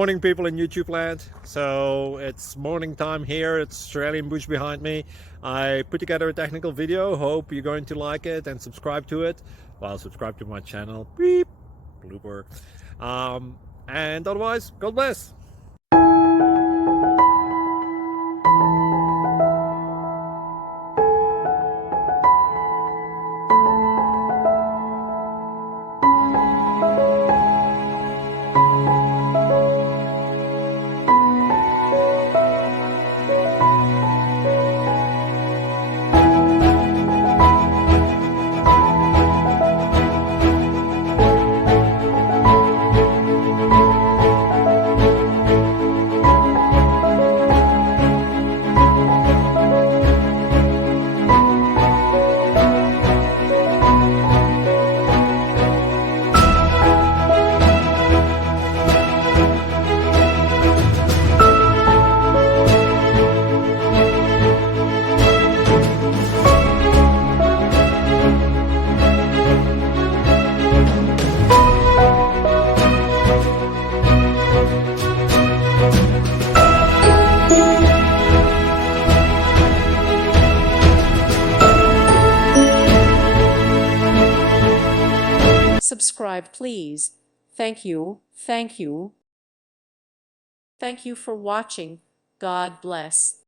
Morning people in YouTube land. So it's morning time here. It's Australian bush behind me. I put together a technical video. Hope you're going to like it and subscribe to it. Well, subscribe to my channel. Beep. Blooper. And otherwise, God bless. Subscribe, please. Thank you. Thank you. Thank you for watching. God bless.